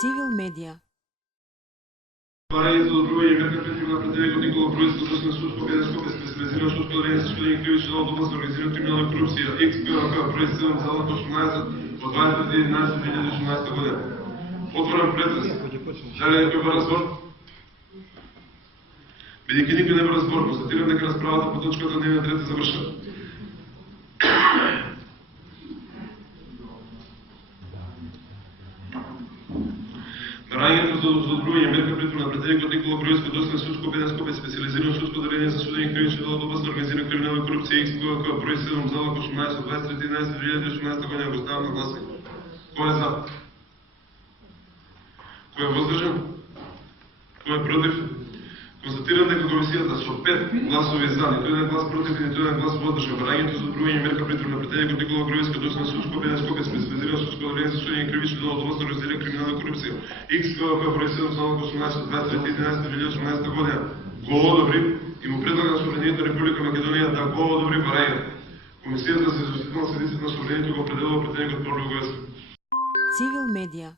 Civil Media. Барање за одобрување мерка претивна претенек од Никола Груевски, односно судско беденско специализирано судско оделение за судење кривично дело од област на организирана криминална корупција, XPOK, број 7 залог 18 од 23.11.2018 година. Отворам претрес. Дали некој бара збор? Бидејќи никој не бара збор, констатирам дека расправата по точката на дневниот ред е завршена. Барањето за одобрување мерка претивна претенек од Никола Груевски, односно судско беденско специализирано судско оделение за судење кривично дело од област на организирана криминална корупција, XPOK, број 7 залог 18 од 23.11.2018 година. Го ставам на гласање. Кој е за? Кој е воздржан? Кој е против? Констатирам дека комисијата со 5 гласови за, ниту еден глас против и ниту еден глас воздржан, барањето за одобрување мерка претивна претенек од Никола Груевски, односно судско беденско специализирано судско оделение за судење кривично дело од област на организирана криминална корупција, XPOK, број 7 залог 18 од 23.11.2018 година, го одобри и му предлага на Собранието на Република Македонија да го одобри барањето. Комисијата за защита на седиците на Собранието го определува претенекот по Груевски. Civil Media.